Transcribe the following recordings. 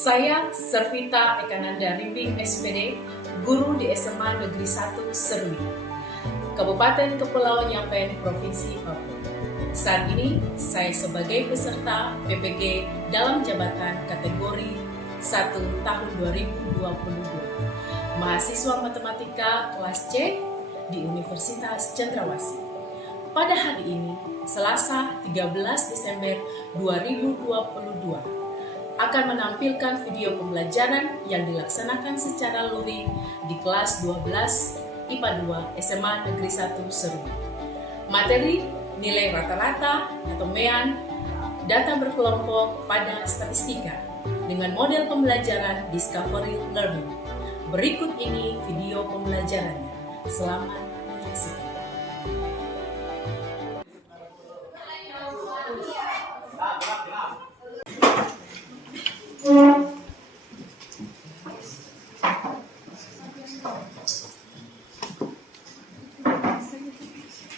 Saya Servita Ekananda Rimbing SPD, guru di SMA Negeri 1 Serui, Kabupaten Kepulauan Yapen, Provinsi Papua. Saat ini, saya sebagai peserta PPG dalam jabatan kategori 1 tahun 2022, mahasiswa matematika kelas C di Universitas Cendrawasih. Pada hari ini, Selasa 13 Desember 2022, akan menampilkan video pembelajaran yang dilaksanakan secara luring di kelas 12 IPA 2 SMA Negeri 1 Serui. Materi nilai rata-rata atau MEAN, data berkelompok pada statistika dengan model pembelajaran Discovery Learning. Berikut ini video pembelajarannya. Selamat menyaksikan.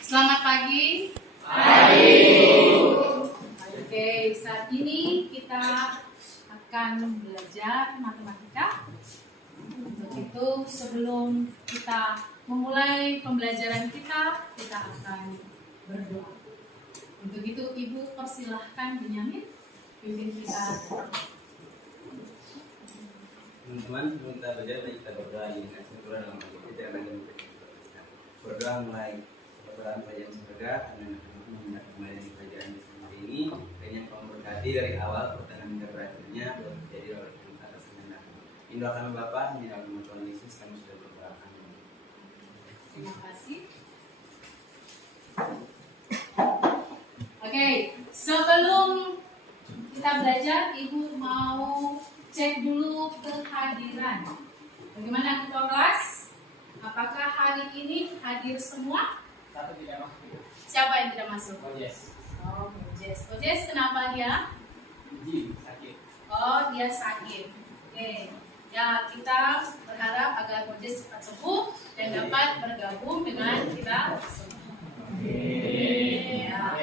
Selamat pagi. Oke, saat ini kita akan belajar matematika. Untuk itu, sebelum kita memulai pembelajaran kita akan berdoa. Untuk itu, Ibu persilahkan Benyamin pimpin kita. Teman-teman, sebelum kita belajar, kita berdoa ini. Dalam kita berdoa mulai pertolongan pelajaran surga dengan kembali di pelajaran di hari ini. Kayaknya kamu berkati dari awal pertengahan hingga berakhirnya jadi oleh yang kata senang. Indoakan Bapa, di dalam nama Tuhan Yesus kami sudah berdoa. Terima kasih. Oke, sebelum kita belajar, Ibu mau cek dulu kehadiran. Bagaimana ketua kelas? Apakah hari ini hadir semua? Satu tidak masuk. Siapa yang tidak masuk? Yes. Oh, Jess. Oh, Jess, kenapa dia? Sakit. Oh, dia sakit. Oke. Ya, kita berharap agar Jess cepat sembuh dan dapat bergabung dengan kita semua. Ya.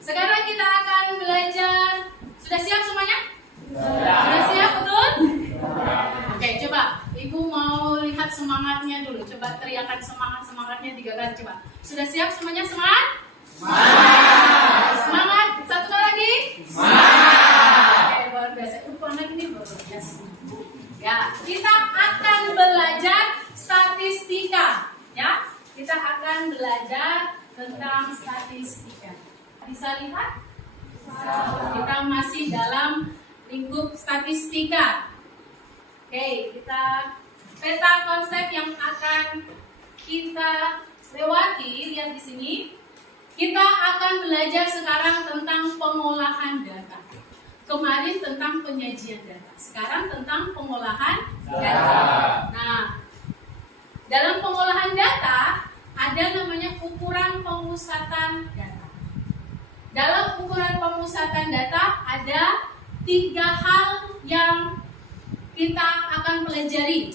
Sekarang kita akan belajar. Sudah siap semuanya? Sudah siap, betul? Oke, coba. Ibu mau lihat semangatnya dulu. Coba teriakan semangatnya 3 kali. Coba. Sudah siap semuanya? Semangat? Semangat. Satu kali lagi. Oke, luar biasa. Anak ini luar biasa. Ya, kita akan belajar statistika. Ya, kita akan belajar tentang statistika. Bisa lihat? Kita masih dalam lingkup statistika. Oke, kita peta konsep yang akan kita lewati. Lihat di sini. Kita akan belajar sekarang tentang pengolahan data. Kemarin tentang penyajian data. Sekarang tentang pengolahan data. Nah, dalam pengolahan data ada namanya ukuran pemusatan data. Dalam ukuran pemusatan data ada 3 hal yang kita akan pelajari.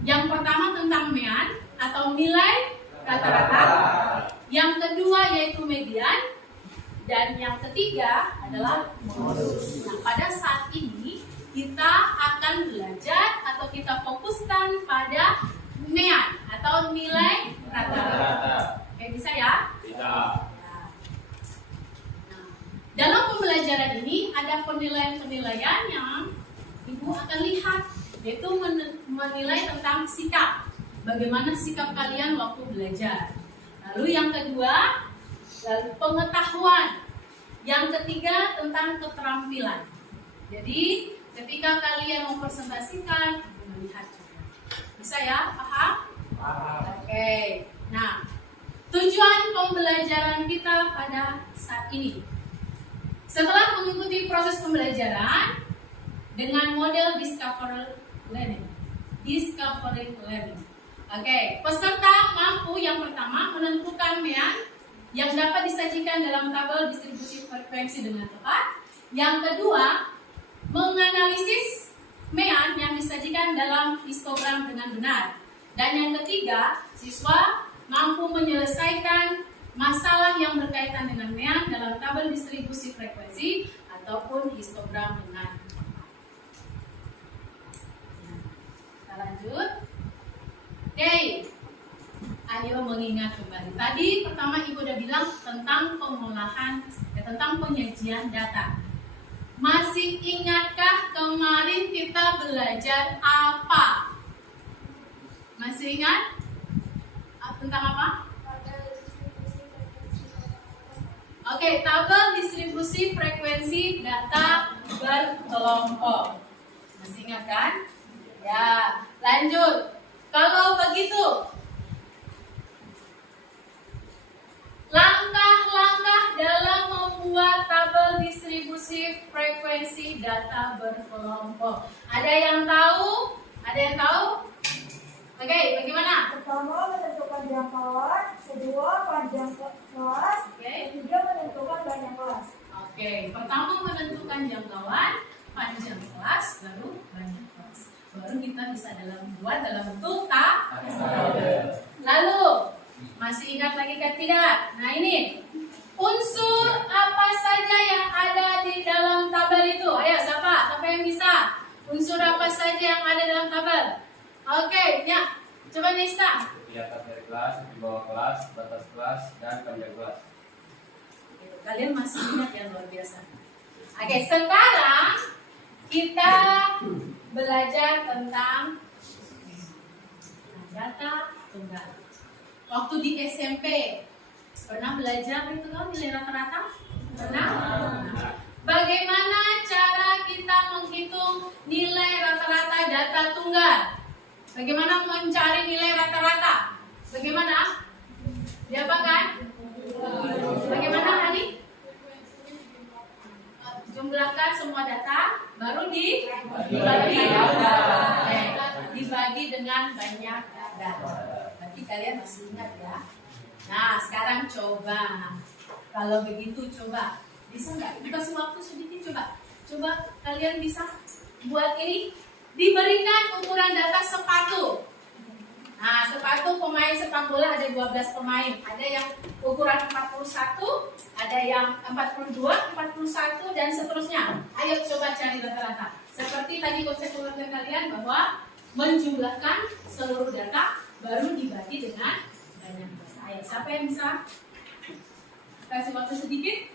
Yang pertama tentang MEAN atau nilai rata-rata. Yang kedua yaitu median. Dan yang ketiga adalah modus. Nah, pada saat ini kita akan belajar atau kita fokuskan pada MEAN atau nilai rata-rata. Oke, bisa ya? Bisa. Nah, dalam pembelajaran ini ada penilaian-penilaian yang Ibu akan lihat, yaitu menilai tentang sikap. Bagaimana sikap kalian waktu belajar. Lalu yang kedua, pengetahuan. Yang ketiga tentang keterampilan. Jadi ketika kalian mempresentasikan, melihat juga. Bisa ya? Paham? Oke. Nah, tujuan pembelajaran kita pada saat ini. Setelah mengikuti proses pembelajaran dengan model Discovery Learning. Oke, peserta mampu yang pertama menentukan MEAN yang dapat disajikan dalam tabel distribusi frekuensi dengan tepat. Yang kedua, menganalisis MEAN yang disajikan dalam histogram dengan benar. Dan yang ketiga, siswa mampu menyelesaikan masalah yang berkaitan dengan MEAN dalam tabel distribusi frekuensi ataupun histogram dengan tepat. Oke, ayo mengingat kembali. Tadi pertama Ibu udah bilang tentang pengolahan, tentang penyajian data. Masih ingatkah kemarin kita belajar apa? Masih ingat? Tentang apa? Oke, tabel distribusi frekuensi data berkelompok. Masih ingat kan? Ya, lanjut. Kalau begitu, langkah-langkah dalam membuat tabel distribusi frekuensi data berkelompok. Ada yang tahu? Ada yang tahu? Oke, bagaimana? Pertama, menentukan jangkauan. Kedua, panjang kelas. Oke. Ketiga, menentukan banyak kelas. Oke, pertama menentukan jangkauan, panjang kelas, baru banyak kelas. Baru kita bisa buat dalam bentuk tabel. Lalu, masih ingat lagi kan tidak? Nah ini, unsur apa saja yang ada di dalam tabel itu? Ayo, siapa yang bisa? Unsur apa saja yang ada dalam tabel? Oke, ya, coba Nista. Di atas dari kelas, di bawah kelas, batas kelas, dan panjang kelas. Kalian masih ingat ya, luar biasa. Oke, sekarang kita belajar tentang data tunggal. Waktu di SMP pernah belajar itu kan nilai rata-rata? Pernah? Bagaimana cara kita menghitung nilai rata-rata data tunggal? Bagaimana mencari nilai rata-rata? Bagaimana? Diapakan? Bagaimana Hani? Jumlahkan semua data, baru dibagi dibagi dengan banyak data. Berarti kalian masih ingat ya? Nah, sekarang coba. Kalau begitu coba. Bisa nggak? Dikasih waktu sedikit coba. Coba kalian bisa buat ini. Diberikan ukuran data sepatu. Nah, sepatu pemain sepak bola ada 12 pemain. Ada yang ukuran 41, ada yang 42, 41 dan seterusnya. Ayo coba cari rata-rata. Seperti tadi konsep pengertian kalian bahwa menjumlahkan seluruh data baru dibagi dengan banyak data. Ayo, siapa yang bisa? Kasih waktu sedikit.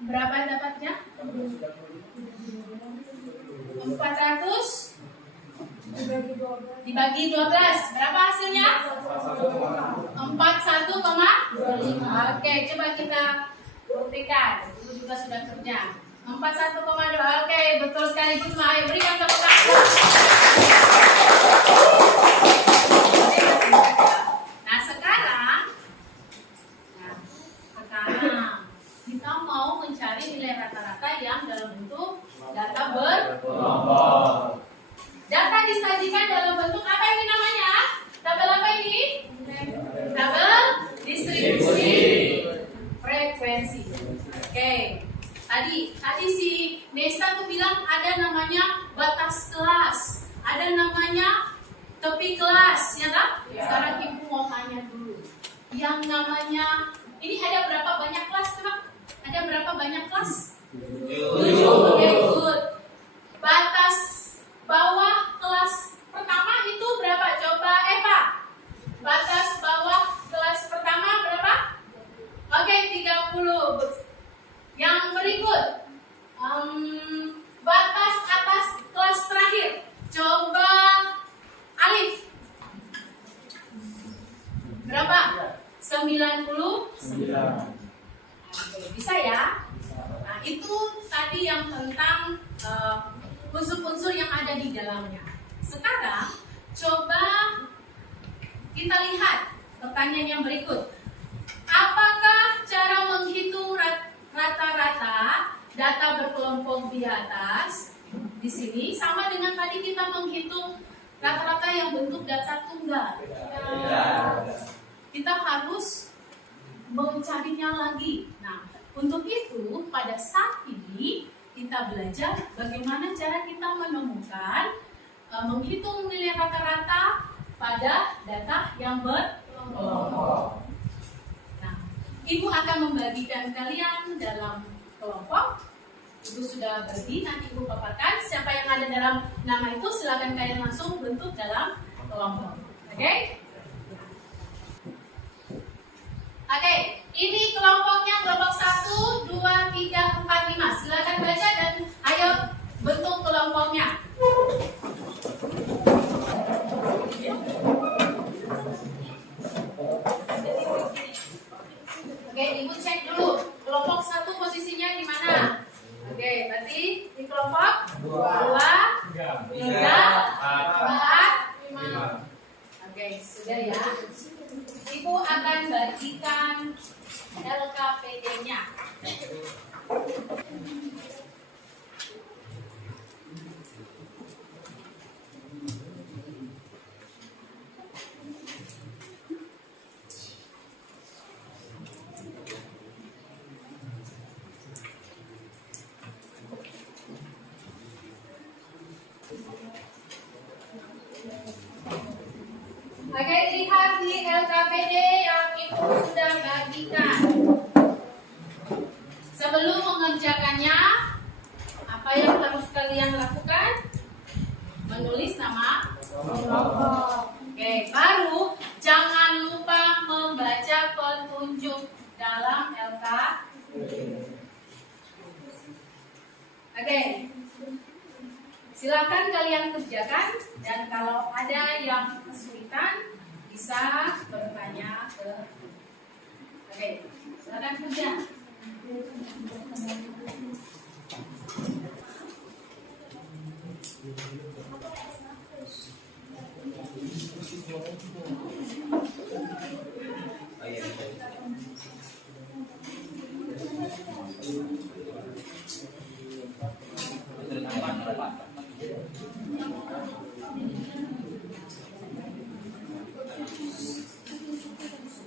Berapa dapatnya? 400 dibagi 12. Berapa hasilnya? 41,25. Oke, coba kita buktikan. Itu juga sudah kerja. 41,2. Oke, betul sekali Gusma. Ayo berikan tepuk tangan. Nah, sekarang kita mau mencari nilai rata-rata yang dalam bentuk data berkelompok. Data disajikan dalam bentuk apa ini namanya? Tabel apa ini? Tabel distribusi frekuensi. Oke. Tadi si Nesta tuh bilang ada namanya batas kelas, ada namanya tepi kelas, ya kan? Sekarang Ibu mau tanya dulu. Yang namanya ini ada berapa banyak kelas, coba? Ada berapa banyak kelas? 7. Oke, good. Batas bawah kelas pertama itu berapa? Coba Eva. Batas bawah kelas pertama berapa? Oke, 30. Yang berikut, batas atas kelas terakhir. Coba Alif. Berapa? 99. Oke, bisa ya? Nah, itu tadi yang tentang unsur-unsur yang ada di dalamnya. Sekarang coba kita lihat pertanyaan yang berikut. Apakah cara menghitung rata-rata data berkelompok di atas di sini sama dengan tadi kita menghitung rata-rata yang bentuk data tunggal? Kita harus mencarinya lagi. Nah, untuk itu pada saat ini kita belajar bagaimana cara kita menemukan menghitung nilai rata-rata pada data yang berkelompok. Nah, Ibu akan membagikan kalian dalam kelompok Ibu sudah berdiri, nanti Ibu paparkan. Siapa yang ada dalam nama itu silakan kalian langsung bentuk dalam kelompok. Oke? Oke, ini kelompoknya kelompok 1, 2, 3, 4, 5. Silakan baca dan ayo bentuk kelompoknya. Oke, Ibu cek dulu. Kelompok 1 posisinya di mana? Oke, berarti di kelompok 2, 3, 4, 5. Oke, sudah ya. Ibu akan bagikan LKPD-nya. Oke, lihat di LKPD yang Ibu sudah bagikan. Sebelum mengerjakannya, apa yang harus kalian lakukan? Menulis nama kelompok. Oke, baru jangan lupa membaca petunjuk dalam LKPD. Oke. Silakan kalian kerjakan, dan kalau ada yang kesulitan bisa bertanya ke. Oke, silakan kerja. Oh iya.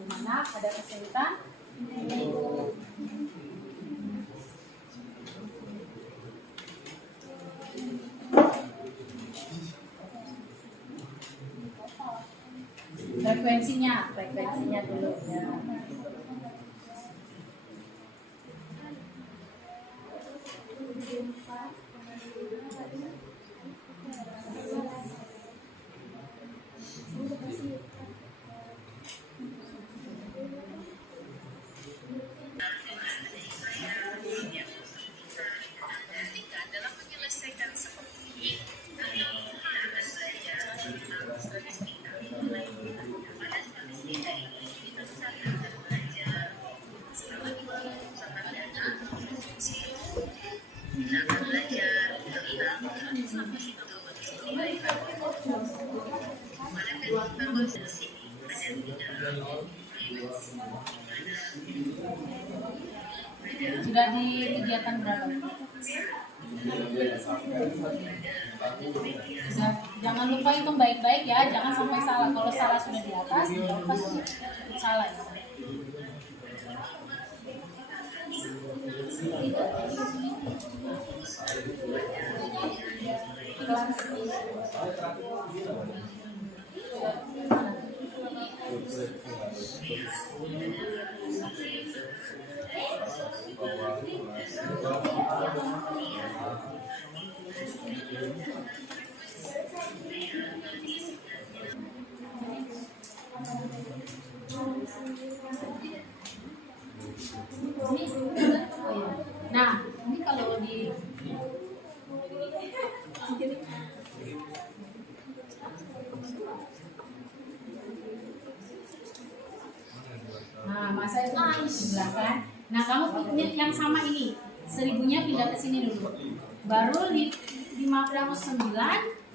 Mana ada kesulitan? Frekuensinya dulu ya. Sudah di kegiatan berapa? Sudah, jangan lupa hitung baik-baik ya, jangan sampai salah. Kalau salah sudah di atas, di bawah pasti salah ya. Nah, ini kalau di masa itu harus sebelah kan. Nah, kamu yang sama ini 1000-nya pindah ke sini dulu. Baru 509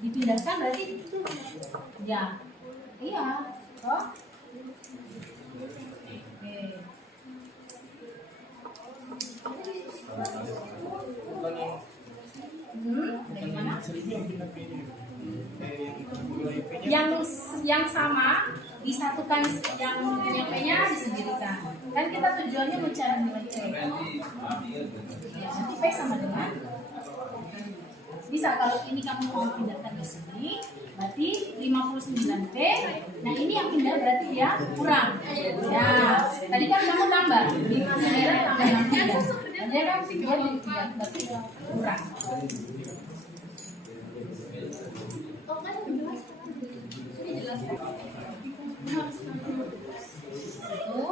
dipindahkan berarti itu ya. Iya. Oh. Dari mana? Yang sama disatukan, yang P-nya disendirikan. Kan kita tujuannya mencari nilai P. Ya, nanti P sama dengan bisa kalau ini kamu mau pindahkan ke sini, berarti 59P. Nah, ini yang pindah berarti dia kurang. Ya, tadi kan kamu tambah 59 tambah 6. Dan Sebenarnya kan dia tidak kurang. Itu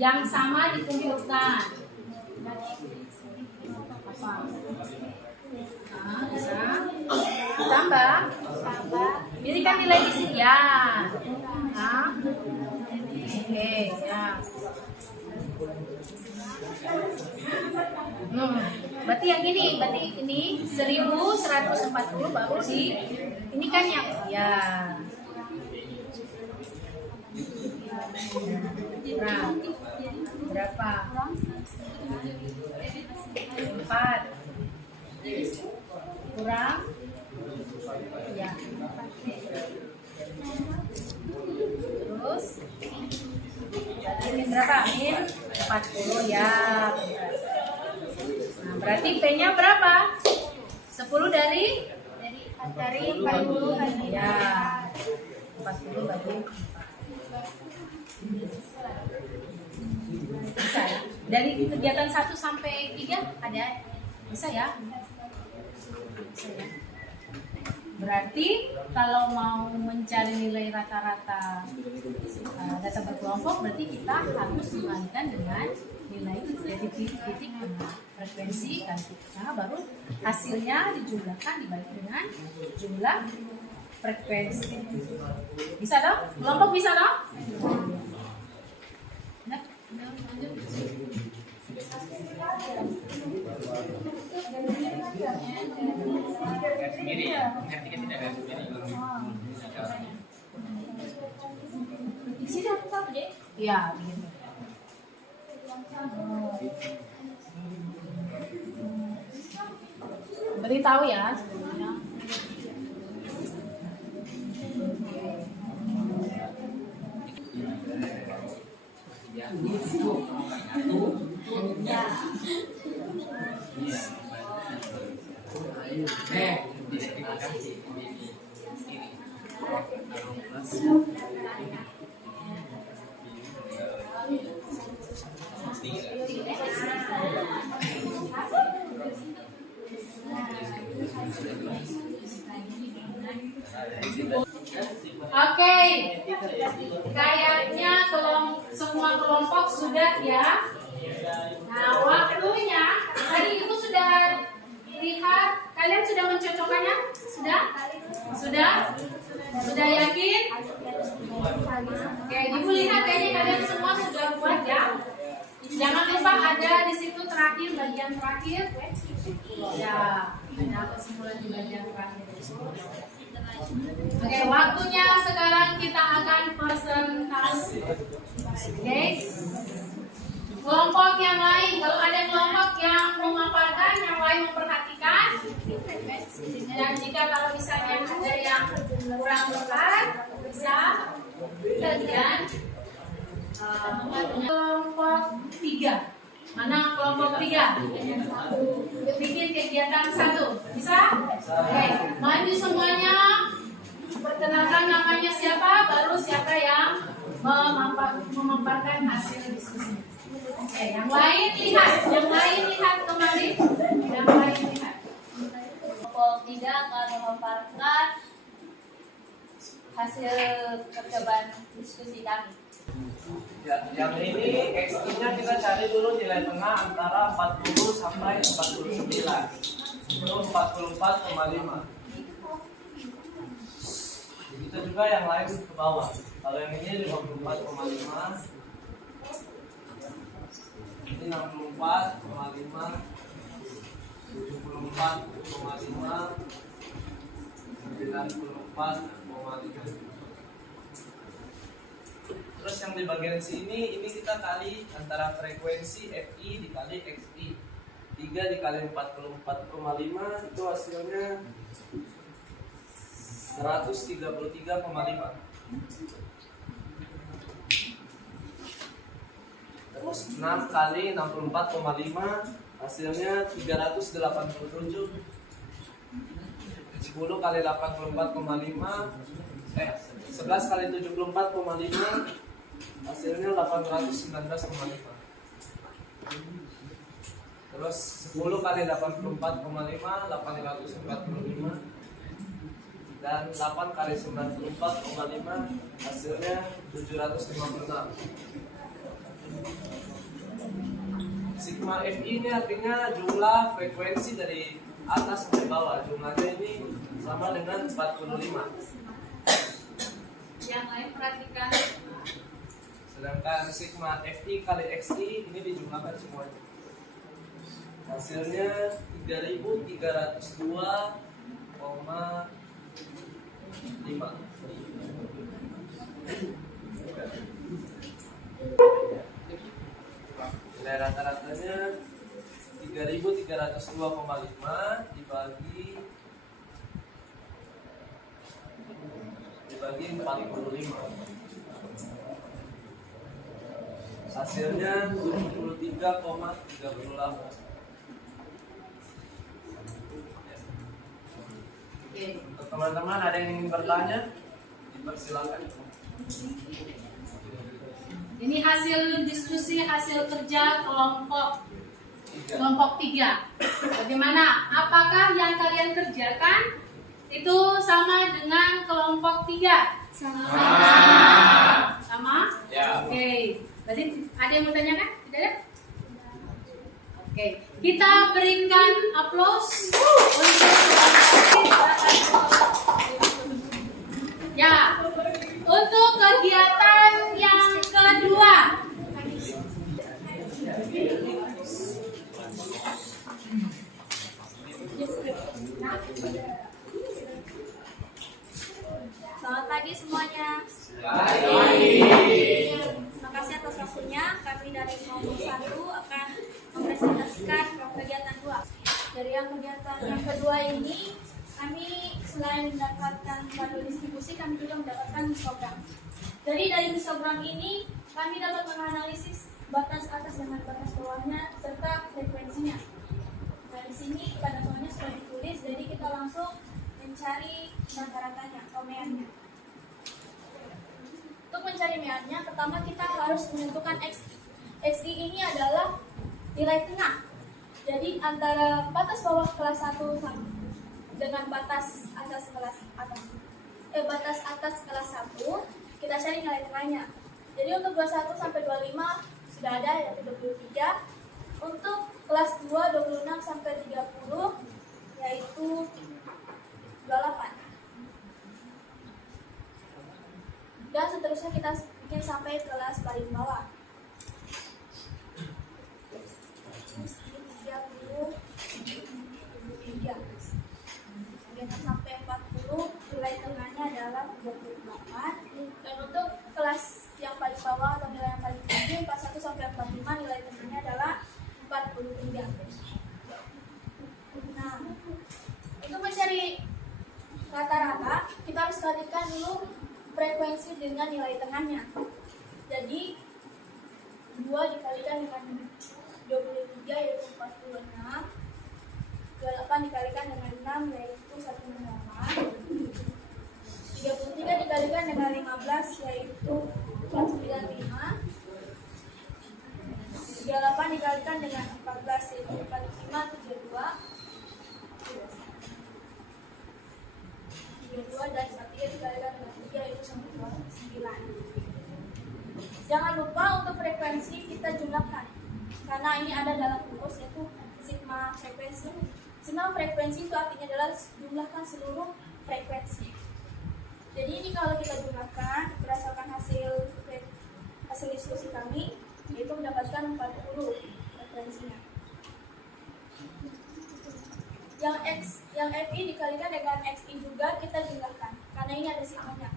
yang sama dikumpulkan. Apa? Nah, bisa ditambah. Ini kan nilai di sini ya. Nah, oke ya. Berarti yang berarti ini 1140 baru di ini kan yang ya. Nah, berapa? 4 kurang ya. Terus ini berapa? Min 40 ya. Nah, berarti P-nya berapa? 10 dari 40 ya. 40 bagi 4. Bisa ya? Dari kegiatan 1 sampai 3 ada? Bisa ya? Bisa ya? Berarti kalau mau mencari nilai rata-rata data berkelompok, berarti kita harus mengalihkan dengan nilai dari titik-titik frekuensi kan, nah, baru hasilnya dijumlahkan dibagi dengan jumlah frekuensi. Bisa dong? Kelompok bisa dong? Nah, Sendiri ya, ngerti kan tidak garis sendiri. di sini aku satu deh. Iya, begini. Beritahu ya sebelumnya. Oke, kayaknya semua kelompok sudah ya. Nah, waktunya tadi Ibu sudah lihat, kalian sudah mencocokkannya? Sudah yakin? Oke, Ibu lihat kayaknya kalian semua sudah buat ya. Jangan lupa ada di situ terakhir, bagian terakhir. Ya, ada kesimpulan di bagian terakhir. Oke, waktunya sekarang kita akan presentasi. Oke, kelompok yang lain, kalau ada kelompok yang memaparkan, yang lain memperhatikan. Dan jika kalau misalnya ada yang kurang tepat, bisa dan kelompok 3. Mana kelompok 3? Bikin kegiatan 1. Bisa? Oke, maju semuanya. Perkenalkan namanya siapa, baru siapa yang memaparkan hasil diskusi. Oke, yang lain lihat kembali. Yang lain lihat. Kelompok 3 akan memaparkan hasil percobaan diskusi kami. Ya, yang ini X-nya kita cari dulu nilai tengah antara 40 sampai 49. Itu 44,5. Itu juga yang lain ke bawah. Kalau yang ini 54,5. Ini 64,5. 74,5. 94,5. Terus yang di bagian sini ini kita kali antara frekuensi FI dikali XI. 3 dikali 44,5 itu hasilnya 133,5. Terus 6 kali 64,5 hasilnya 387. 10 kali 84,5 11 kali 74,5 hasilnya 819,5. Terus 10 kali 84,5 845 dan 8 kali 94,5 hasilnya 756. Sigma FI ini artinya jumlah frekuensi dari atas sampai bawah. Jumlahnya ini sama dengan 45. Yang lain perhatikan. Sedangkan sigma FI kali XI ini dijumlahkan semuanya. Hasilnya 3302,5. Nilai rata-ratanya 3302,5 dibagi 45. Hasilnya 73,38. Oke. Untuk teman-teman ada yang ingin bertanya, dipersilakan. Ini hasil diskusi, hasil kerja kelompok 3. Bagaimana? Apakah yang kalian kerjakan itu sama dengan kelompok 3? Sama? Ya. Oke. Berarti ada yang mau tanyakan? Tidak ada? Oke. Kita berikan aplaus ya, untuk kegiatan yang kedua. Selamat pagi semuanya. Terima kasih atas waktunya. Kami dari kelompok 1 akan mempresentasikan kegiatan 2. Dari yang kegiatan yang kedua ini, kami selain mendapatkan tabel distribusi, kami juga mendapatkan histogram. Jadi dari histogram ini, kami dapat menganalisis batas atas dengan batas bawahnya serta frekuensinya. Nah, di sini pada soalnya sudah ditulis, jadi kita langsung mencari rata-ratanya atau meannya. Untuk mencari meannya, pertama kita harus menentukan XI. XI ini adalah nilai tengah. Jadi antara batas bawah kelas 1 dengan batas atas kelas batas atas kelas 1, kita cari nilai tengahnya. Jadi untuk 21 sampai 25 sudah ada, yaitu 23. Untuk kelas 2 26 sampai 30 yaitu 28. Dan seterusnya kita bikin sampai kelas paling bawah. 33 sampai 40, nilai tengahnya adalah 28. Dan untuk kelas yang paling bawah atau nilai yang paling tinggi 41 sampai 45, nilai tengahnya adalah 43. Nah, untuk mencari rata-rata, kita harus kalikan dulu frekuensi dengan nilai tengahnya. Jadi 2 dikalikan dengan 23 yaitu 46. 28 dikalikan dengan 6 yaitu 108. 33 dikalikan dengan 15 yaitu 195. 38 dikalikan dengan 14 yaitu 45, 32. 32 dan 1 dikalikan dengan 3 yaitu 9. Jangan lupa untuk frekuensi kita jumlahkan, karena ini ada dalam rumus yaitu sigma frekuensi. Sigma frekuensi itu artinya adalah jumlahkan seluruh frekuensi. Jadi ini kalau kita jumlahkan berdasarkan hasil diskusi kami, yaitu mendapatkan 40 frekuensinya. Yang FI dikalikan dengan XI juga kita jumlahkan, karena ini ada sigmanya.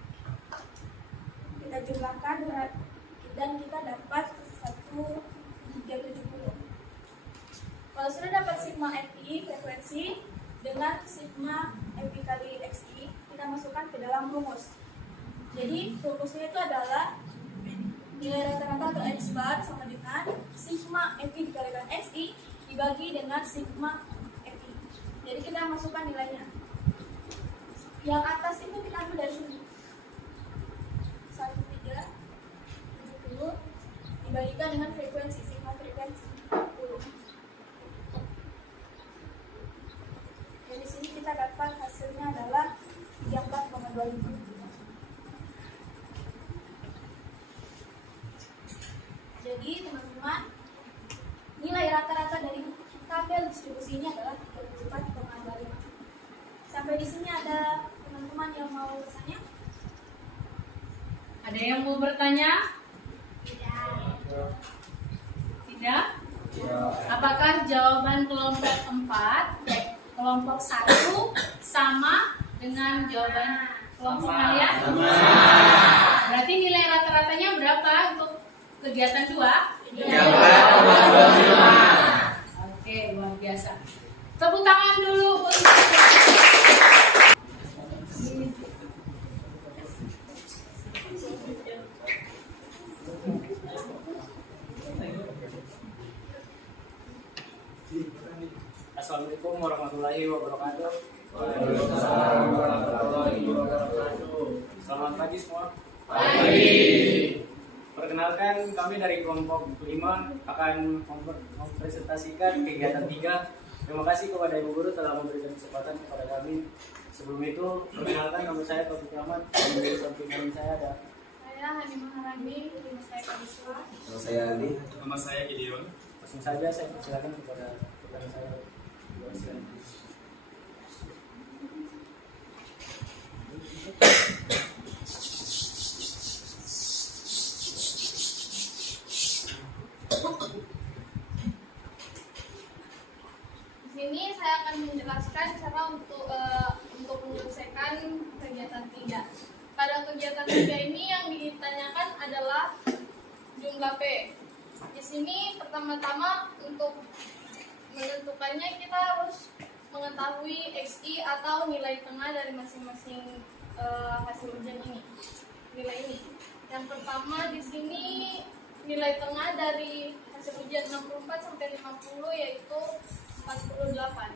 Kita jumlahkan dan kita dapat 1370. Kalau sudah dapat sigma FI frekuensi dengan sigma FI kali XI, kita masukkan ke dalam rumus. Jadi rumusnya itu adalah nilai rata-rata atau X bar sama dengan sigma FI dikalikan XI dibagi dengan sigma FI. Jadi kita masukkan nilainya. Yang atas itu kita ambil dari sini. 1370 dibagikan dengan frekuensi sigma frekuensi 40. kita dapat hasilnya adalah 34,25. Jadi teman-teman, nilai rata-rata dari tabel distribusi ini adalah 34,25. Sampai di sini ada teman-teman yang mau bertanya? Ada yang mau bertanya? Tidak? Apakah jawaban kelompok 4, kelompok 1 sama dengan jawaban kelompok kalian? Berarti nilai rata-ratanya berapa untuk kegiatan 2? 34,25. Oke, luar biasa. Tepuk tangan dulu untuk Assalamualaikum warahmatullahi wabarakatuh. Waalaikumsalam warahmatullahi wabarakatuh. Selamat pagi semua. Pagi. Perkenalkan, kami dari kelompok 5 akan mempresentasikan kegiatan 3. Terima kasih kepada Ibu Guru telah memberikan kesempatan kepada kami. Sebelum itu, perkenalkan nama saya Taufik Rahman. Di samping saya ada Saya Hani Maharani, nama saya Kariswa. Nama saya Andi. Nama saya Gideon. langsung saja saya persilakan kepada rekan saya. Di sini saya akan menjelaskan cara untuk menyelesaikan kegiatan 3. Pada kegiatan 3 ini yang ditanyakan adalah jumlah P. Di sini pertama-tama untuk menentukannya kita harus mengetahui XI atau nilai tengah dari masing-masing hasil ujian ini. Nilai ini. Yang pertama di sini nilai tengah dari hasil ujian 64 sampai 50 yaitu 48.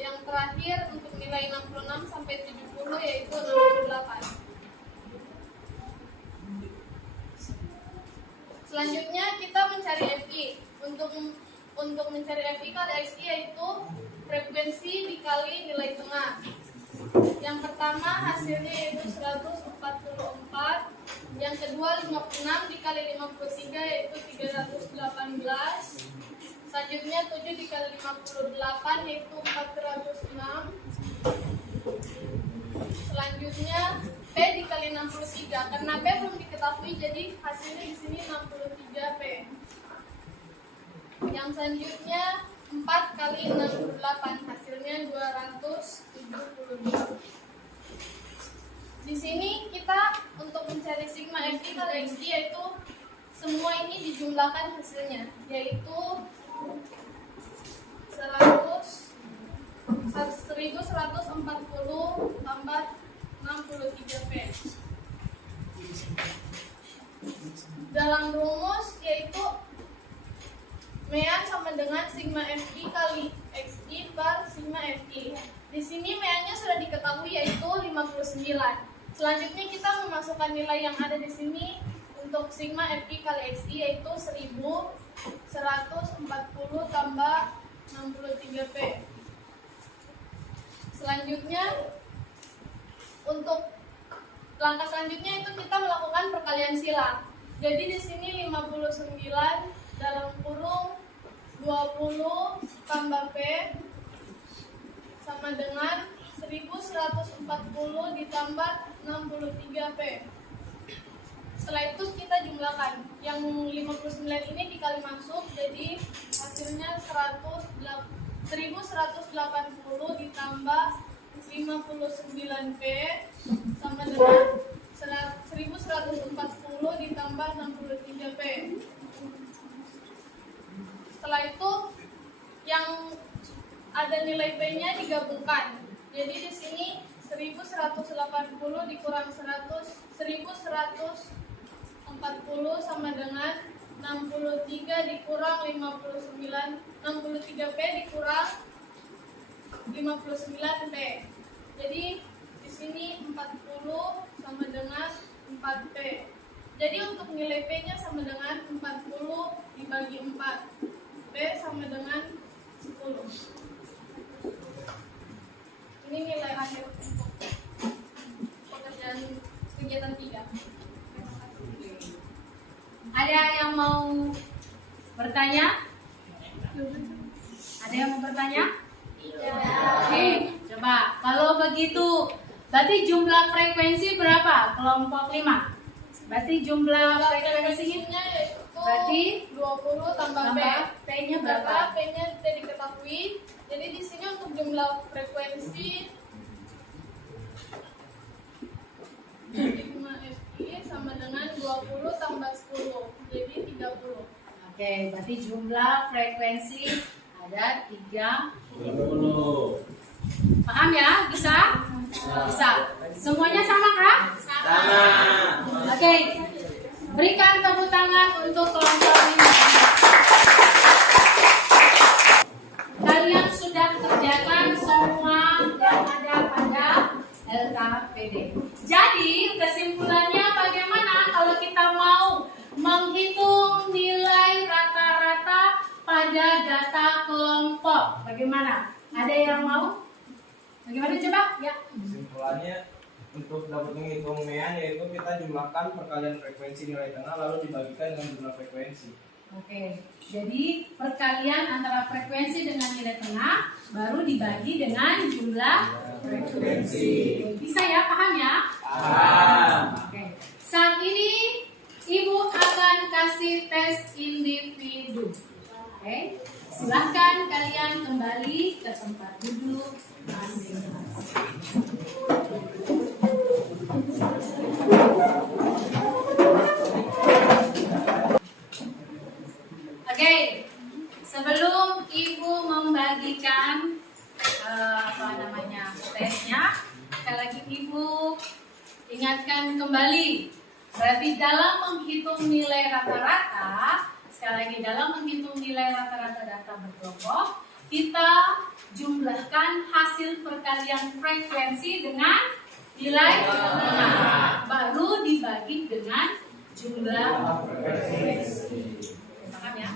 Yang terakhir untuk nilai 66 sampai 70 yaitu 68. Selanjutnya kita mencari FI. Untuk mencari FI kali XI yaitu frekuensi dikali nilai tengah. Yang pertama hasilnya yaitu 144. Yang kedua 56 dikali 53 yaitu 318. Selanjutnya 7 dikali 58 yaitu 406. Selanjutnya P dikali 63. Karena P belum diketahui jadi hasilnya di sini 63 P. Yang selanjutnya 4 kali 68 hasilnya 272. Di sini kita untuk mencari sigma FI kali XI yaitu semua ini dijumlahkan hasilnya yaitu 1140 tambah 63 P. Dalam rumus yaitu MEAN sama dengan sigma FI kali XI per sigma FI. Di sini MEAN-nya sudah diketahui yaitu 59. Selanjutnya kita memasukkan nilai yang ada di sini untuk sigma FI kali XI yaitu 1140 tambah 63 P. Selanjutnya untuk langkah selanjutnya itu kita melakukan perkalian sila. Jadi di sini 59 dalam kurung 20 tambah P sama dengan 1140 ditambah 63 P. Setelah itu kita jumlahkan. Yang 59 ini dikali masuk jadi hasilnya 1180 ditambah 59 P sama dengan 1140 ditambah 63 P. Setelah itu yang ada nilai P-nya digabungkan. Jadi di sini 1180 dikurang 1140 sama dengan 63 dikurang 59, 63 P dikurang 59 P. Jadi di sini 40 sama dengan 4 P. Jadi untuk nilai P-nya sama dengan 40 dibagi 4. P sama dengan 10. Ini begitu. Berarti jumlah frekuensi berapa? Kelompok 5. Berarti jumlah frekuensinya berarti 20 tambah P. P-nya berapa? P-nya tidak diketahui. Jadi di sini untuk jumlah frekuensi sigma FI sama dengan 20 tambah 10. Jadi 30. Oke, berarti jumlah frekuensi ada 30. Paham ya? Bisa? Bisa. Semuanya sama kah? Sama. Oke. Berikan tepuk tangan untuk kelompok 5. Kalian sudah kerjakan semua yang ada pada LKPD. Jadi kesimpulannya bagaimana kalau kita mau menghitung nilai rata-rata pada data kelompok? Bagaimana? Ada yang mau? Bagaimana coba? Ya. Kesimpulannya untuk dapat menghitung mean yaitu kita jumlahkan perkalian frekuensi nilai tengah lalu dibagikan dengan jumlah frekuensi. Oke. Jadi perkalian antara frekuensi dengan nilai tengah baru dibagi dengan jumlah frekuensi. Bisa ya? Paham ya? Paham. Oke. Saat ini Ibu akan kasih tes individu. Oke. Silahkan kalian kembali ke tempat duduk masing-masing. Oke, sebelum Ibu membagikan tesnya, sekali lagi Ibu ingatkan kembali. Berarti dalam menghitung nilai rata-rata, sekali lagi dalam menghitung nilai rata-rata data berkelompok, kita jumlahkan hasil perkalian frekuensi dengan nilai tengah, baru dibagi dengan jumlah frekuensi. Paham ya?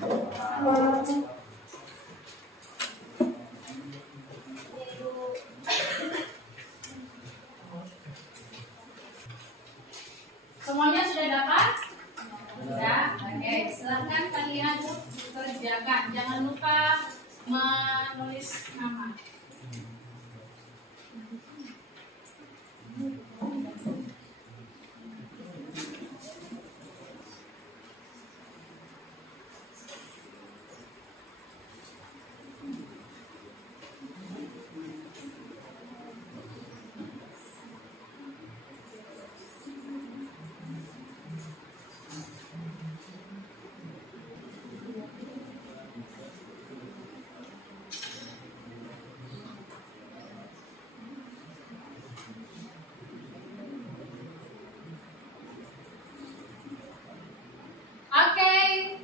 Semuanya sudah dapat? Sudah? Oke, silahkan kalian kerjakan. Jangan lupa menulis nama. Oke,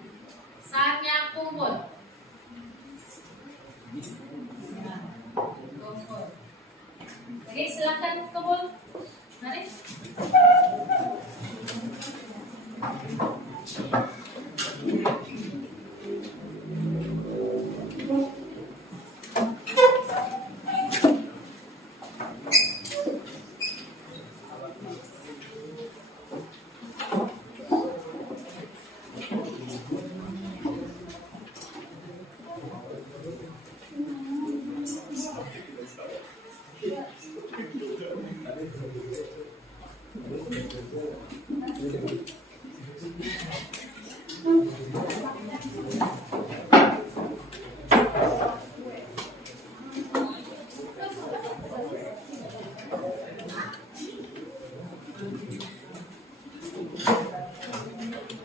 saatnya kumpul. Kumpul. Oke, silakan kumpul. Mari.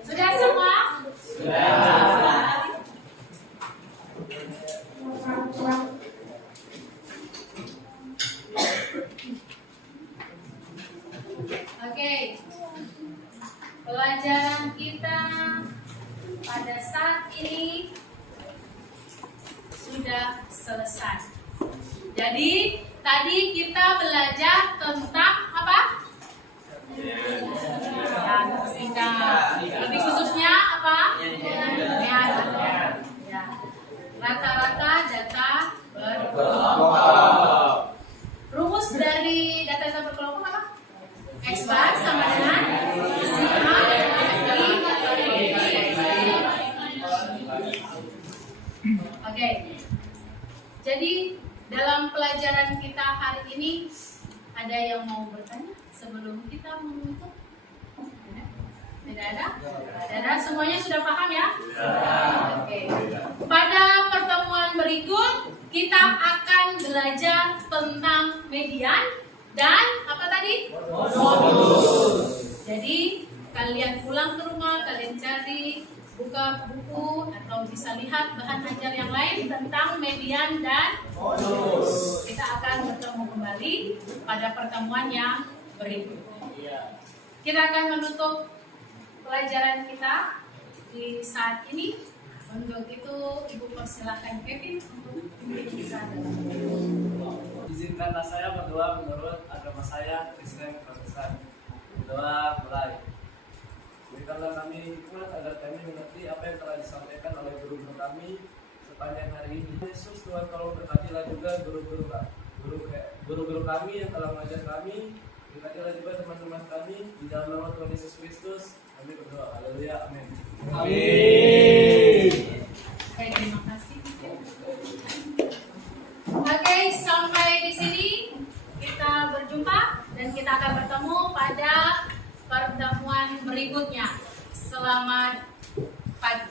Sudah semua? Oke. Pelajaran kita pada saat ini sudah selesai. Jadi tadi kita belajar tentang apa? Singkat. Lebih khususnya apa? Ya. Rata-rata data berkelompok. Rumus dari data berkelompok apa? X bar sama dengan sigma Oke. Jadi dalam pelajaran kita hari ini ada yang mau bertanya sebelum kita menutup? Tidak ada? Tidak ada. Semuanya sudah paham ya? Oke. Pada pertemuan berikut kita akan belajar tentang median dan apa tadi? Modus. Jadi kalian pulang ke rumah, kalian cari, buka buku atau bisa lihat bahan ajar yang lain tentang median dan modus. Kita akan bertemu kembali pada pertemuan yang berikut. Kita akan menutup pelajaran kita di saat ini. Untuk itu Ibu persilahkan Kevin untuk bisa dalam. Izinkanlah saya berdoa menurut agama saya, Kristen Protestan. Berdoa mulai. Berikanlah kami hikmat agar kami mengerti apa yang telah disampaikan oleh guru-guru kami sepanjang hari ini. Yesus, Tuhan tolong berkatilah juga guru-guru kami yang telah mengajar kami. Berkatilah juga teman-teman kami di dalam nama Tuhan Yesus Kristus. Kami berdoa. Haleluya. Amin. Amin. Baik, terima kasih. Oke, sampai di sini kita berjumpa dan kita akan bertemu pada pertemuan berikutnya. Selamat pagi.